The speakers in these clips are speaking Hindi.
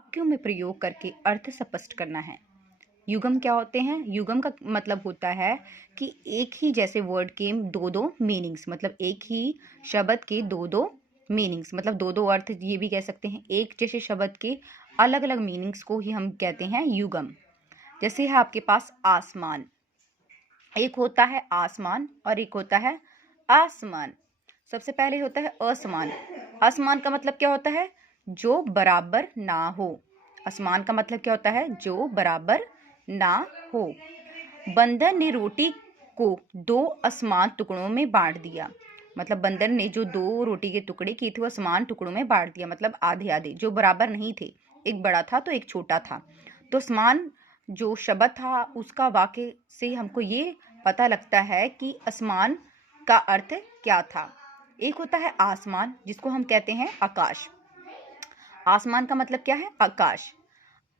वाक्यों में प्रयोग करके अर्थ स्पष्ट करना है। युगम क्या होते हैं? युगम का मतलब होता है कि एक ही जैसे वर्ड के दो दो मीनिंग्स, मतलब एक ही शब्द के दो दो मीनिंग्स, मतलब दो दो अर्थ ये भी कह सकते हैं। एक जैसे शब्द के अलग अलग मीनिंग्स को ही हम कहते हैं युगम। जैसे है आपके पास आसमान, एक होता है आसमान और एक होता है आसमान। सबसे पहले होता है असमान। असमान का मतलब क्या होता है? जो बराबर ना हो। असमान का मतलब क्या होता है? जो बराबर ना हो। बंदर ने रोटी को दो असमान टुकड़ों में बांट दिया। मतलब बंदर ने जो दो रोटी के टुकड़े किए थे वो असमान टुकड़ों में बांट दिया, मतलब आधे आधे, जो बराबर नहीं थे। एक बड़ा था तो एक छोटा था। तो असमान जो शब्द था उसका वाक्य से हमको ये पता लगता है कि आसमान का अर्थ क्या था। एक होता है आसमान जिसको हम कहते हैं आकाश। आसमान का मतलब क्या है? आकाश।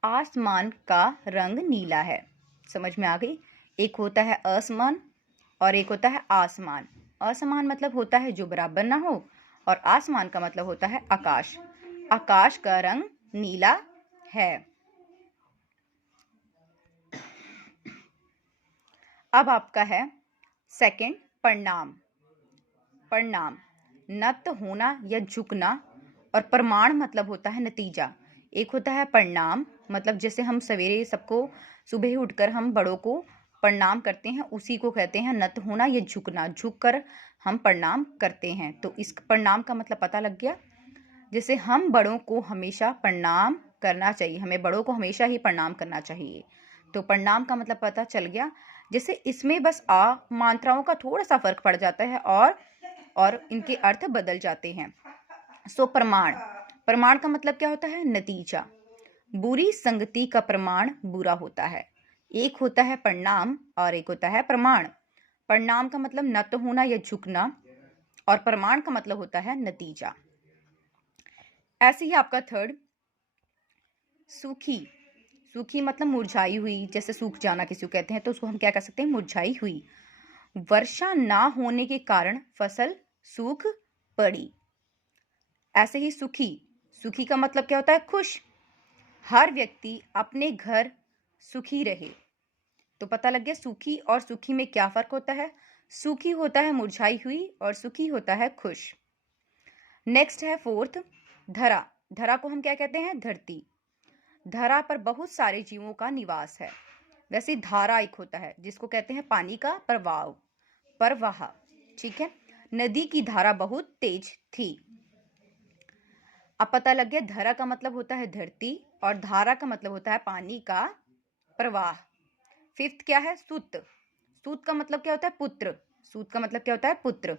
आसमान का रंग नीला है। समझ में आ गई? एक होता है आसमान और एक होता है आसमान। आसमान मतलब होता है जो बराबर ना हो और आसमान का मतलब होता है आकाश। आकाश का रंग नीला है। अब आपका है सेकंड, प्रणाम। प्रणाम नत होना या झुकना और प्रमाण मतलब होता है नतीजा। एक होता है प्रणाम, मतलब जैसे हम सवेरे सबको सुबह उठकर हम बड़ों को प्रणाम करते हैं, उसी को कहते हैं नत होना या झुकना। झुककर हम प्रणाम करते हैं। तो इस प्रणाम का मतलब पता लग गया। जैसे हम बड़ों को हमेशा प्रणाम करना चाहिए, हमें बड़ों को हमेशा ही प्रणाम करना चाहिए। तो प्रणाम का मतलब पता चल गया। जैसे इसमें बस मात्राओं का थोड़ा सा फर्क पड़ जाता है और इनके अर्थ बदल जाते हैं। सो प्रमाण, प्रमाण का मतलब क्या होता है? नतीजा। बुरी संगति का प्रमाण बुरा होता है। एक होता है प्रणाम और एक होता है प्रमाण। प्रणाम का मतलब नत होना या झुकना और प्रमाण का मतलब होता है नतीजा। ऐसे ही आपका थर्ड, सूखी। सूखी मतलब मुरझाई हुई, जैसे सूख जाना किसी को कहते हैं, तो उसको हम क्या कह सकते हैं? मुरझाई हुई। वर्षा ना होने के कारण फसल सूख पड़ी। ऐसे ही सुखी, सुखी का मतलब क्या होता है? खुश। हर व्यक्ति अपने घर सुखी रहे। तो पता लग गया सुखी और सुखी में क्या फर्क होता है। सुखी होता है मुरझाई हुई और सुखी होता है खुश। नेक्स्ट है फोर्थ, धरा। धरा को हम क्या कहते हैं? धरती। धरा पर बहुत सारे जीवों का निवास है। वैसे धारा एक होता है जिसको कहते हैं पानी का प्रवाह, प्रवाह। ठीक है। नदी की धारा बहुत तेज थी। अब पता लग गया धरा का मतलब होता है धरती और धारा का मतलब होता है पानी का प्रवाह। फिफ्थ क्या है? सूत। सूत का मतलब क्या होता है? पुत्र। सूत का मतलब क्या होता है? पुत्र।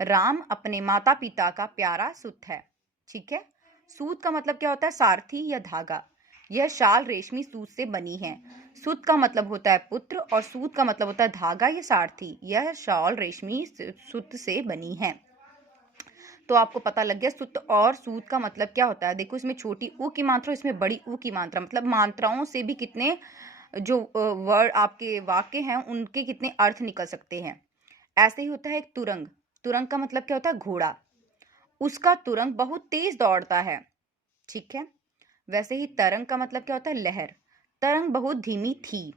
राम अपने माता पिता का प्यारा सूत है। ठीक है। सूत का मतलब क्या होता है? सारथी या धागा। यह शाल रेशमी सूत से बनी है। सूत का मतलब होता है पुत्र और सूत का मतलब होता है धागा या सारथी। यह शाल रेशमी सूत से बनी है। तो आपको पता लग गया सूत और सूत का मतलब क्या होता है। देखो इसमें छोटी ऊ की मात्रा, इसमें बड़ी ऊ की मात्रा, मतलब मात्राओं से भी कितने जो वर्ड आपके वाक्य हैं उनके कितने अर्थ निकल सकते हैं। ऐसे ही होता है एक तुरंग। तुरंग का मतलब क्या होता है? घोड़ा। उसका तुरंग बहुत तेज दौड़ता है। ठीक है। वैसे ही तरंग का मतलब क्या होता है? लहर। तरंग बहुत धीमी थी।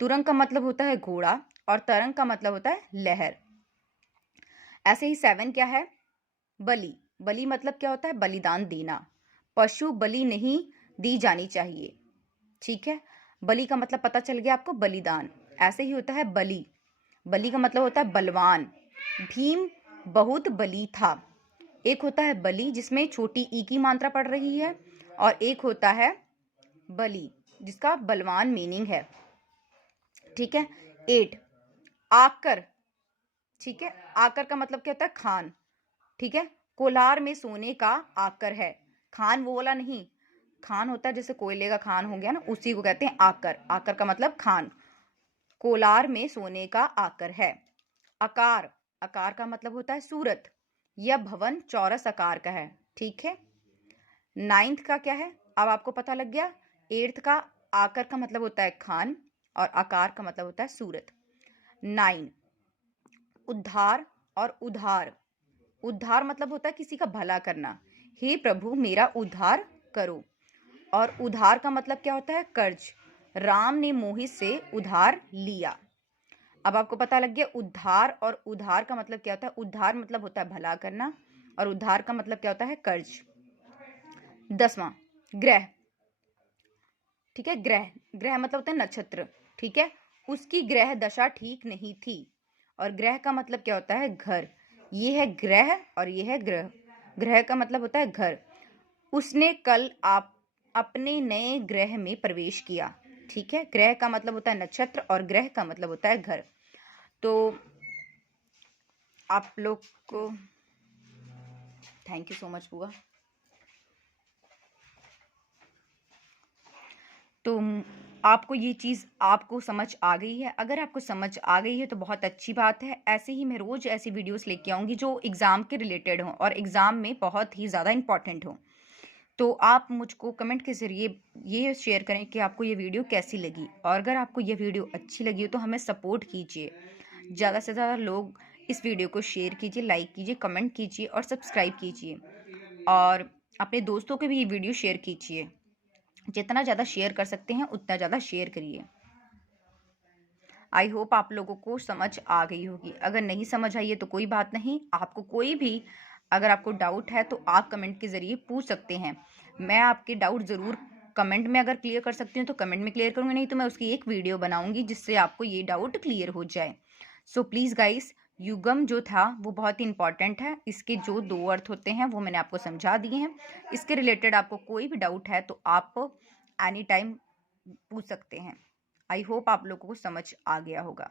तुरंग का मतलब होता है घोड़ा और तरंग का मतलब होता है लहर। ऐसे ही सेवन क्या है? बलि। बलि मतलब क्या होता है? बलिदान देना। पशु बलि नहीं दी जानी चाहिए। ठीक है। बलि का मतलब पता चल गया आपको, बलिदान। ऐसे ही होता है बलि। बलि का मतलब होता है बलवान। भीम बहुत बली था। एक होता है बलि जिसमें छोटी ई की मात्रा पड़ रही है और एक होता है बलि जिसका बलवान मीनिंग है। ठीक है। 8, आकर। ठीक है। आकर का मतलब क्या होता है? खान। ठीक है। कोलार में सोने का आकर है। खान वो वाला नहीं, खान होता है जैसे कोयले का खान हो गया ना, उसी को कहते हैं आकर। आकर का मतलब खान। कोलार में सोने का आकर है। आकार। आकार का मतलब होता है सूरत। यह भवन चौरस आकार का है। ठीक है। नाइन्थ का क्या है? अब आपको पता लग गया। एट्थ का आकर का मतलब होता है खान और आकार का मतलब होता है सूरत। 9, उद्धार और उधार। उद्धार मतलब होता है किसी का भला करना। हे प्रभु मेरा उद्धार करो। और उधार का मतलब क्या होता है? कर्ज। राम ने मोहित से उधार लिया। अब आपको पता लग गया उद्धार और उधार का मतलब क्या होता है। उद्धार मतलब होता है भला करना और उधार का मतलब क्या होता है? कर्ज। 10वां, ग्रह। ठीक है, ग्रह। ग्रह मतलब होता है नक्षत्र। ठीक है, उसकी ग्रह दशा ठीक नहीं थी। और ग्रह का मतलब क्या होता है? घर। ये है ग्रह और ये है ग्रह। ग्रह का मतलब होता है घर। उसने कल आप अपने नए ग्रह में प्रवेश किया। ठीक है, ग्रह का मतलब होता है नक्षत्र और ग्रह का मतलब होता है घर। तो आप लोग को थैंक यू सो मच बुआ। तो आपको ये चीज़ आपको समझ आ गई है। अगर आपको समझ आ गई है तो बहुत अच्छी बात है। ऐसे ही मैं रोज़ ऐसी वीडियोस लेके आऊँगी जो एग्ज़ाम के रिलेटेड हों और एग्ज़ाम में बहुत ही ज़्यादा इंपॉर्टेंट हों। तो आप मुझको कमेंट के ज़रिए ये शेयर करें कि आपको ये वीडियो कैसी लगी, और अगर आपको ये वीडियो अच्छी लगी हो तो हमें सपोर्ट कीजिए। ज़्यादा से ज़्यादा लोग इस वीडियो को शेयर कीजिए, लाइक कीजिए, कमेंट कीजिए और सब्सक्राइब कीजिए। और अपने दोस्तों को भी ये वीडियो शेयर कीजिए। जितना ज़्यादा शेयर कर सकते हैं उतना ज़्यादा शेयर करिए। आई होप आप लोगों को समझ आ गई होगी। अगर नहीं समझ आई है तो कोई बात नहीं। आपको कोई भी अगर आपको डाउट है तो आप कमेंट के ज़रिए पूछ सकते हैं। मैं आपके डाउट ज़रूर कमेंट में अगर क्लियर कर सकती हूँ तो कमेंट में क्लियर करूँगी, नहीं तो मैं उसकी एक वीडियो बनाऊँगी जिससे आपको ये डाउट क्लियर हो जाए। सो प्लीज़ गाइस, युगम जो था वो बहुत ही इंपॉर्टेंट है। इसके जो 2 अर्थ होते हैं वो मैंने आपको समझा दिए हैं। इसके रिलेटेड आपको कोई भी डाउट है तो आप एनी टाइम पूछ सकते हैं। आई होप आप लोगों को समझ आ गया होगा।